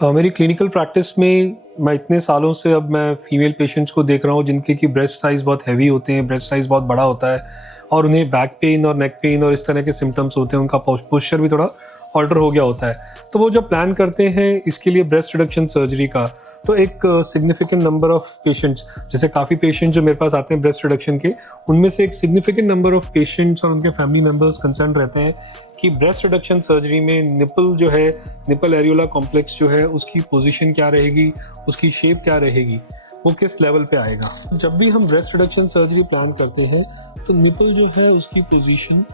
मेरी clinical practice में मैं इतने सालों से अब मैं फीमेल पेशेंट्स को देख रहा हूँ जिनके कि ब्रेस्ट साइज़ बहुत हैवी होते हैं, ब्रेस्ट साइज़ बहुत बड़ा होता है और उन्हें बैक पेन और नेक पेन और इस तरह के सिम्पटम्स होते हैं, उनका पोस्चर भी थोड़ा ऑल्टर हो गया होता है। तो वो जब प्लान करते हैं इसके लिए ब्रेस्ट रिडक्शन सर्जरी का, तो एक सिग्निफिकेंट नंबर ऑफ पेशेंट्स, जैसे काफ़ी पेशेंट्स जो मेरे पास आते हैं ब्रेस्ट रिडक्शन के, उनमें से एक सिग्निफिकेंट नंबर ऑफ पेशेंट्स और उनके फैमिली मेम्बर्स कंसर्न रहते हैं कि ब्रेस्ट रिडक्शन सर्जरी में निपल जो है, निपल एरियोला कॉम्प्लेक्स जो है, उसकी पोजीशन क्या रहेगी, उसकी शेप क्या रहेगी, वो किस लेवल पे आएगा। जब भी हम ब्रेस्ट रिडक्शन सर्जरी प्लान करते हैं तो निपल जो है उसकी पोजीशन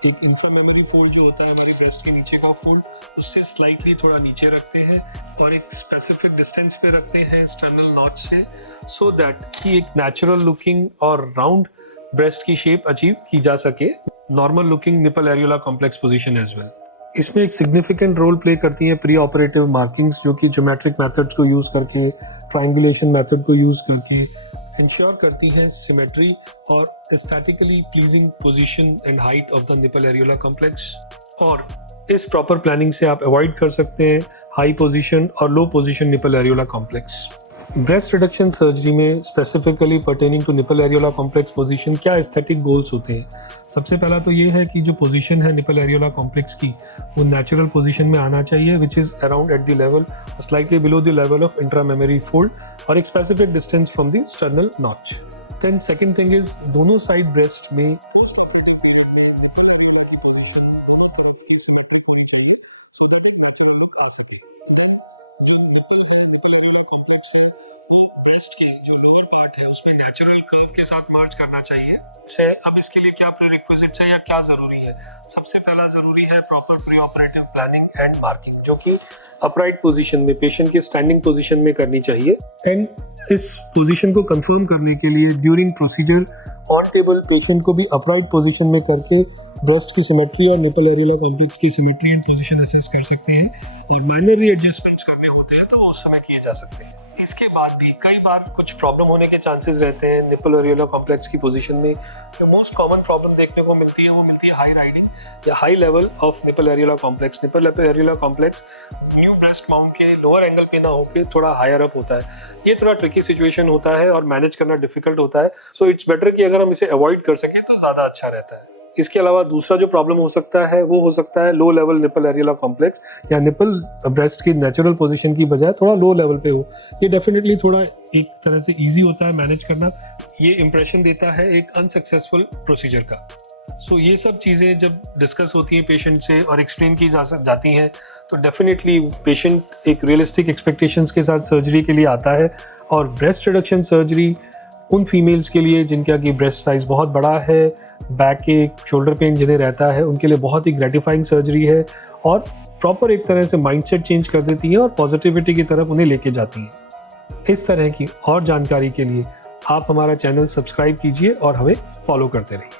एक इंफ्रामेमरी फोल्ड जो होता है हमारी ब्रेस्ट के नीचे का फोल्ड, उससे स्लाइटली थोड़ा नीचे रखते हैं और एक स्पेसिफिक डिस्टेंस पे रखते हैं स्टर्नल नॉच से, सो दैट कि एक नेचुरल लुकिंग और राउंड ब्रेस्ट की शेप अचीव की जा सके, normal looking nipple areola complex position as well. इसमें एक सिग्निफिकेंट रोल प्ले करती हैं प्री ऑपरेटिव मार्किंग्स, जो कि ज्योमेट्रिक मेथड्स को यूज़ करके, ट्रायंगुलेशन मेथड को यूज़ करके इंश्योर करती हैं सिमेट्री और aesthetically pleasing position and height of the nipple areola complex. और इस प्रॉपर प्लानिंग से आप अवॉइड कर सकते हैं हाई पोजीशन और low position nipple areola complex. Breast reduction surgery में specifically pertaining to nipple areola complex position क्या एस्थेटिक गोल्स होते हैं। सबसे पहला तो ये है कि जो पोजीशन है निपल एरियोला कॉम्प्लेक्स की, वो नेचुरल पोजीशन में आना चाहिए, which is around at the level slightly below the level of intramammary fold और एक specific distance from the sternal notch. Then second thing is दोनों साइड ब्रेस्ट में ब्रेस्ट के जो लोअर पार्ट है उसमें नेचुरल कर्व के साथ मार्च करना चाहिए। अब इसके लिए क्या प्रीरिक्विजिट्स है या क्या जरूरी है। सबसे पहला जरूरी है proper pre operative planning and marking, जो कि अपराइट पोजीशन में पेशेंट की स्टैंडिंग पोजीशन में करनी चाहिए। एंड इस पोजीशन को कंफर्म करने के लिए during procedure on table patient को भी अपराइट पोजीशन में करके ब्रेस्ट की सिमेट्री और निपल एरियोला कॉम्प्लेक्स की सिमेट्री एंड पोजीशन असेस कर सकते हैं और माइनर एडजस्टमेंट्स करने होते हैं तो उस समय किए जा सकते हैं। इसके बाद भी कई बार कुछ प्रॉब्लम होने के चांसेस रहते हैं निपल एरियोला कॉम्प्लेक्स की पोजीशन में। जो मोस्ट कॉमन प्रॉब्लम देखने को मिलती है वो मिलती है हाई राइडिंग या high level of nipple areola complex. Nipple areola complex new breast mount के लोअर एंगल पे ना होके थोड़ा हायर अप होता है। ये थोड़ा ट्रिकी सिचुएशन होता है और मैनेज करना डिफिकल्ट होता है, सो इट्स बेटर कि अगर हम इसे अवॉइड कर सकें तो ज़्यादा अच्छा रहता है। इसके अलावा दूसरा जो प्रॉब्लम हो सकता है वो हो सकता है low level nipple areola complex या निपल ब्रेस्ट की नेचुरल पोजीशन की बजाय थोड़ा लो लेवल पे हो। ये डेफिनेटली थोड़ा एक तरह से इजी होता है मैनेज करना, ये इंप्रेशन देता है एक अनसक्सेसफुल प्रोसीजर का। सो ये सब चीज़ें जब डिस्कस होती हैं पेशेंट से और एक्सप्लेन की जाती हैं तो डेफिनेटली पेशेंट एक रियलिस्टिक एक्सपेक्टेशंस के साथ सर्जरी के लिए आता है। और ब्रेस्ट रिडक्शन सर्जरी उन फीमेल्स के लिए जिनका कि ब्रेस्ट साइज़ बहुत बड़ा है, बैक एक शोल्डर पेन जिन्हें रहता है, उनके लिए बहुत ही ग्रेटिफाइंग सर्जरी है और प्रॉपर एक तरह से माइंडसेट चेंज कर देती है और पॉजिटिविटी की तरफ उन्हें लेके जाती है। इस तरह की और जानकारी के लिए आप हमारा चैनल सब्सक्राइब कीजिए और हमें फॉलो करते रहिए।